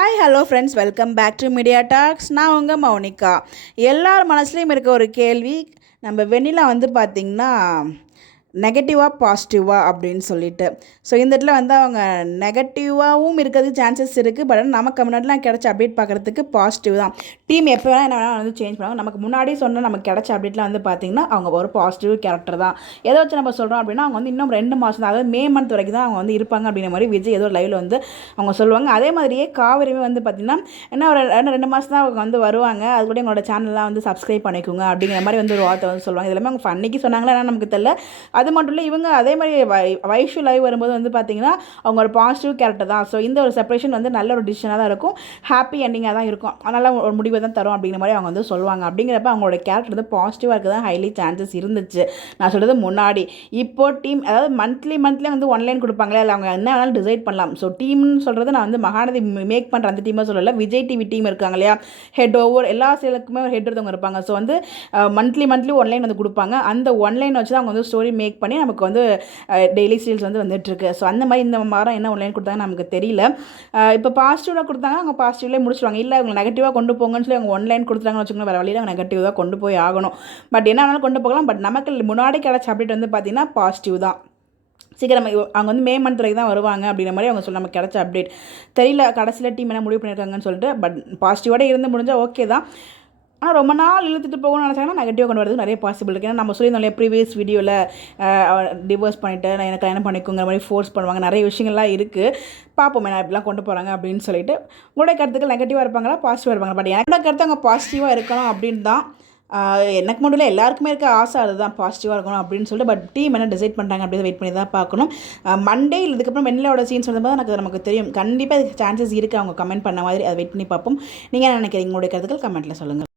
Hi hello friends, welcome back to media talks. நான் உங்கள் மௌனிகா. எல்லார் மனசுலேயும் இருக்க ஒரு கேள்வி, நம்ம வெண்ணிலா பார்த்திங்கன்னா நெகட்டிவாக பாசிட்டிவா அப்படின்னு சொல்லிட்டு. ஸோ இந்த இடத்துல அவங்க நெகட்டிவாகவும் இருக்கிறது சான்சஸ் இருக்குது. பட் நமக்கு முன்னாடிலாம் கிடச்ச அப்டேட் பார்க்குறதுக்கு பாசிட்டிவ் தான். டீம் எப்போ வேணால் என்ன வேணால் சேஞ்ச் பண்ணுவாங்க. நமக்கு முன்னாடி சொன்ன நமக்கு கிடச்ச அப்டேட்லாம் பார்த்திங்கன்னா அவங்க ஒரு பாசிட்டிவ் கேரக்டர் தான். எதை வச்சு நம்ம சொல்கிறோம் அப்படின்னா, அவங்க இன்னும் 2 மாதம் தான், அதாவது மே மந்த் வரைக்கும் தான் அவங்க இருப்பாங்க அப்படிங்கிற மாதிரி விஜய் ஏதோ லைவில் அவங்க சொல்லுவாங்க. அதே மாதிரியே காவிரியுமே பார்த்திங்கன்னா என்ன ஒரு 2 மாதம் தான் அவங்க வருவாங்க. அது கூட எங்களோட சேனல்லாம் சப்ஸ்கிரைப் பண்ணிக்கோங்க அப்படிங்கிற மாதிரி ஒரு வார்த்தை சொல்லுவாங்க. இதெல்லாமே அவங்க ஃபன்னிக்கு சொன்னாங்களா என்ன நமக்கு தெரியல. அது மட்டும் இல்லை, இவங்க அதே மாதிரி வைஷு லைவ் வரும்போது பார்த்திங்கன்னா அவங்க ஒரு பாசிட்டிவ் கேரக்டர் தான். ஸோ இந்த ஒரு செப்பரேஷன் நல்ல ஒரு டிசிஷனாக தான் இருக்கும், ஹாப்பி எண்டிங்காக தான் இருக்கும், அதனால் ஒரு முடிவை தான் தரும் அப்படிங்கிற மாதிரி அவங்க சொல்லுவாங்க. அப்படிங்கிறப்ப அவங்களோட கேரக்டர் பாசிட்டிவாக இருக்க தான் ஹைலி சான்சஸ் இருந்துச்சு. நான் சொல்கிறது முன்னாடி. இப்போ டீம் அதாவது மந்த்லி ஒன்லைன் கொடுப்பாங்களே, இல்லை அவங்க என்ன வேணாலும் டிசைட் பண்ணலாம். ஸோ டீம்னு சொல்கிறது நான் மகாநதி மேக் பண்ணுற அந்த டீமாக சொல்லலை, விஜய் டிவி டீம் இருக்காங்க இல்லையா, ஹெட் ஓவர் எல்லா சேலுக்குமே ஒரு ஹெட் ஒருத்தவங்க இருப்பாங்க. ஸோ மந்த்லி ஒன்லைன் கொடுப்பாங்க. அந்த ஒன்லைன் வச்சு தான் அவங்க ஸ்டோரி மேக் பண்ணி நமக்கு டெய்லி சீல்ஸ் வந்துட்டுருக்கு. ஸோ அந்த மாதிரி இந்த வாரம் என்ன ஒன்லைன் கொடுத்தாங்க நமக்கு தெரியல. இப்போ பாசிட்டிவாக கொடுத்தாங்க, அவங்க பாசிட்டிவ்லேயே முடிச்சுவாங்க. இல்லை அவங்க நெகட்டிவாக கொண்டு போங்கன்னு சொல்லி அவங்க ஒன்லைன் கொடுத்துட்டாங்கன்னு வச்சுக்கோங்க, வேறு வழியில் அவங்க நெகட்டிவ் தான் கொண்டு போய் ஆகணும். பட் என்ன வேணாலும் கொண்டு போகலாம். பட் நமக்கு முன்னாடி கிடச்ச அப்டேட் பார்த்திங்கன்னா பாசிட்டிவ் தான். சீக்கிரம் அவங்க மே மந்த் வரைக்கும் தான் வருவாங்க அப்படிங்கிற மாதிரி அவங்க சொல்ல நமக்கு கிடச்ச அப்டேட் தெரியல. கடைசியில் டீம் என்ன முடிவு பண்ணியிருக்காங்கன்னு சொல்லிட்டு. பட் பாசிட்டிவோட இருந்து முடிஞ்சால் ஓகே தான். ஆனால் ரொம்ப நாள் இழுத்துட்டு போகணும்னு நினச்சாங்கன்னா நெகட்டிவாக கொண்டு வரதுக்கு நிறைய பாசிபிள் இருக்குது. ஏன்னா நம்ம சொல்லியிருந்தோம் இல்லையா, ப்ரீவியஸ் வீடியோவில் டிவோர்ஸ் பண்ணிவிட்டு நான் எனக்கு கல்யாணம் பண்ணிக்கோங்கிற மாதிரி ஃபோர்ஸ் பண்ணுவாங்க, நிறைய விஷயங்கள்லாம் இருக்குது. பார்ப்போம் நான் இப்படிலாம் கொண்டு போகிறாங்க அப்படின்னு சொல்லிட்டு. உங்களோட கருத்துக்கள் நெகட்டிவாக இருப்பாங்களா பாசிட்டிவாக இருப்பாங்க? பட் என்னோட கருத்து அவங்க பாசிட்டிவாக இருக்கணும் அப்படின்னு தான். எனக்கு மட்டும் இல்லை, எல்லாருக்குமே இருக்க ஆசை அதுதான், பாசிட்டிவாக இருக்கணும் அப்படின்னு சொல்லிட்டு. பட் டீம் என்ன டிசைட் பண்ணுறாங்க அப்படின்னு வெயிட் பண்ணி தான் பார்க்கணும். மண்டே இதுக்கப்புறம் வெண்ணிலாவோட சீன்ஸ் வரும்போது நமக்கு தெரியும். கண்டிப்பாக இதுக்கு சான்சஸ் இருக்குது அவங்க கமெண்ட் பண்ண மாதிரி. அதை வெயிட் பண்ணி பார்ப்போம். நீங்கள் என்ன நினைக்கிறீங்க? உங்களுடைய கருத்துக்கள் கமெண்ட்டில் சொல்லுங்கள்.